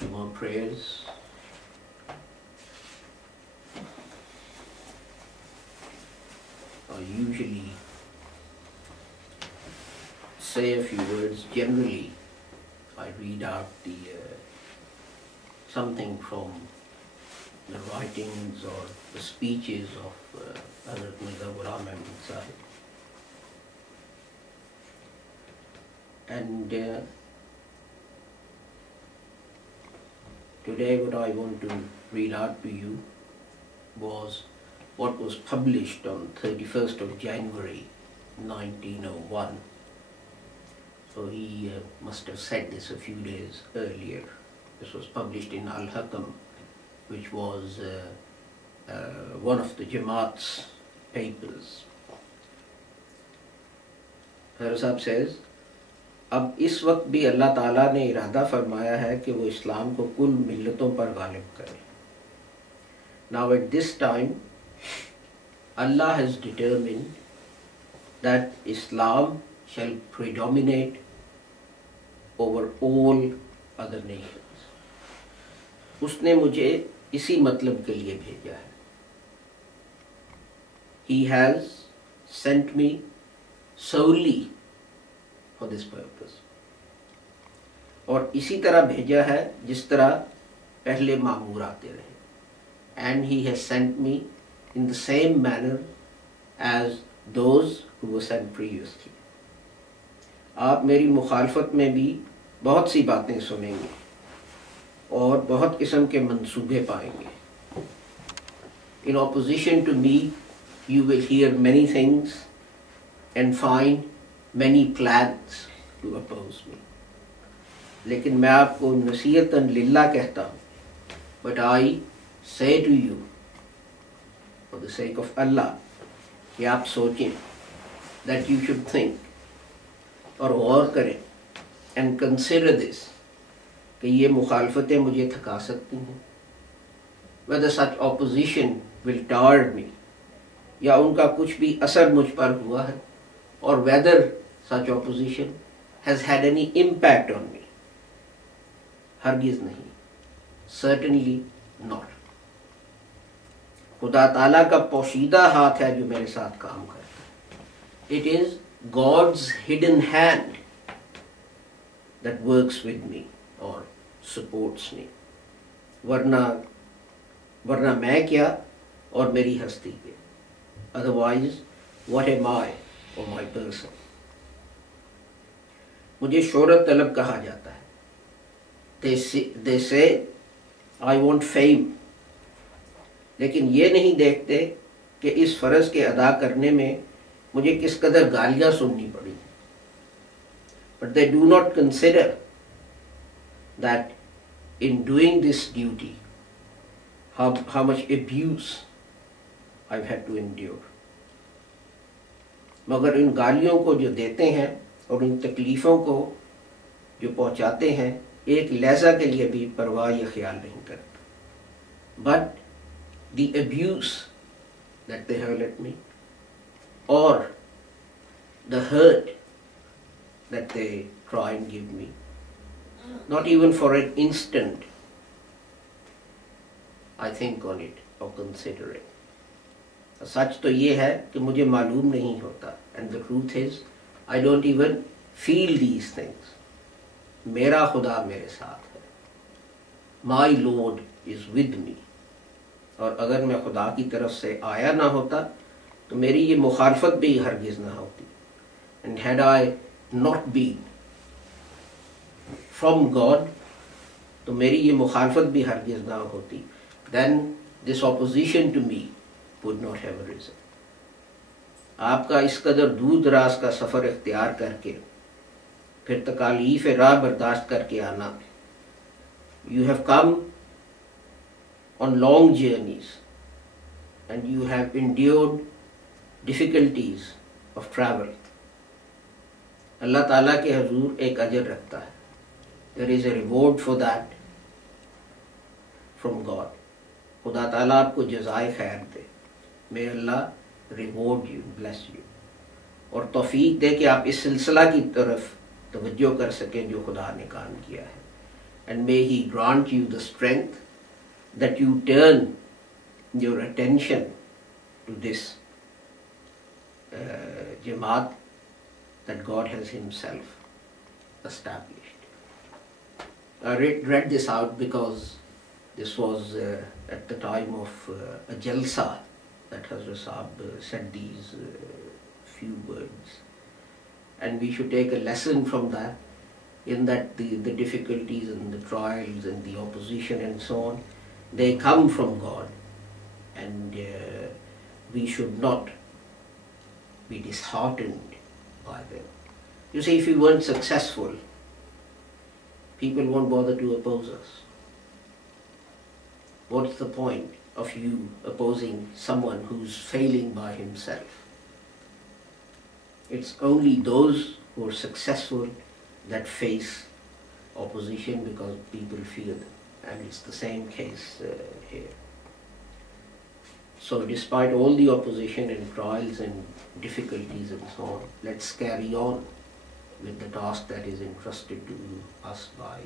Juma prayers. I usually say a few words. Generally, I read out something from the writings or the speeches of Hazrat Mirza Ghulam Ahmad sahib. And today what I want to read out to you was what was published on 31st of January 1901. So he must have said this a few days earlier. This was published in Al-Hakam, which was one of the Jamaat's papers. Hazrat Sahib says, अब इस वक्त भी अल्लाह ताला ने इरादा फरमाया है कि वो इस्लाम को कुल मिल्लतों पर गालिब करे. Now at this time, Allah has determined that Islam shall predominate over all other nations. उसने मुझे इसी मतलब के लिए भेजा है. He has sent me solely for this purpose. और इसी तरह भेजा है जिस तरह पहले मामूर आते रहे. And he has sent me in the same manner as those who were sent previously. आप मेरी मुखालफत में भी बहुत सी बातें सुनेंगे और बहुत किस्म के मंसूबे पाएंगे. In opposition to me, you will hear many things and find many plans to oppose me. लेकिन मैं आपको नसीहतन लिल्लाह कहता हूँ. But I say to you, for the sake of Allah, कि आप सोचें, that you should think और गौर करें and consider this, कि ये मुखालफतें मुझे थका सकती हैं. Whether such opposition will tire me, या उनका कुछ भी असर मुझ पर हुआ है, or whether such opposition has had any impact on me. हरगिज़ नहीं. Certainly not. खुदा ताला का पोशीदा हाथ है जो मेरे साथ काम करता है. It is God's hidden hand that works with me or supports me. वरना मैं क्या और मेरी हस्ती के. Otherwise, what am I or my person? मुझे शोहरत तलब कहा जाता है. They say I want fame. लेकिन ये नहीं देखते कि इस फ़र्ज के अदा करने में मुझे किस कदर गालियाँ सुननी पड़ी. But they do not consider that in doing this duty, how much abuse I've had to endure. मगर इन गालियों को जो देते हैं और इन तकलीफ़ों को जो पहुँचाते हैं, एक लहज़ा के लिए भी परवाह या ख्याल नहीं करते. But the abuse that they hurl at me, or the hurt that they try and give me, not even for an instant I think on it or consider it. सच तो ये है कि मुझे मालूम नहीं होता. And the truth is, I don't even feel these things. मेरा खुदा मेरे साथ है. My Lord is with me. और अगर मैं खुदा की तरफ से आया ना होता तो मेरी ये मुखालफत भी हरगिज़ ना होती. And had I not been from God, तो मेरी ये मुखालफत भी हरगिज़ ना होती. Then this opposition to me would not have arisen. आपका इस कदर दूर दराज का सफ़र इख्तियार करके फिर तकालीफ राह बर्दाश्त करके आना. You have come on long journeys and you have endured difficulties of travel. अल्लाह ताला के हजूर एक अजर रखता है. There is a reward for that from God. खुदा ताला आपको जज़ाए खैर दे. May Allah reward you, bless you. और तौफीक दे कि आप इस सिलसिला की तरफ तवज्जो कर सकें जो खुदा ने काम किया है. and may He grant you the strength that you turn your attention to this Jamaat that God has Himself established. I read this out because this was at the time of a jalsa that Hazrat Sahib said these few words. And we should take a lesson from that, in that the difficulties and the trials and the opposition and so on, they come from God, and we should not be disheartened by them. You see, if we weren't successful, people won't bother to oppose us. What's the point of you opposing someone who's failing by himself? It's only those who are successful that face opposition because people fear them. And it's the same case here. So despite all the opposition and trials and difficulties and so on, let's carry on with the task that is entrusted to us by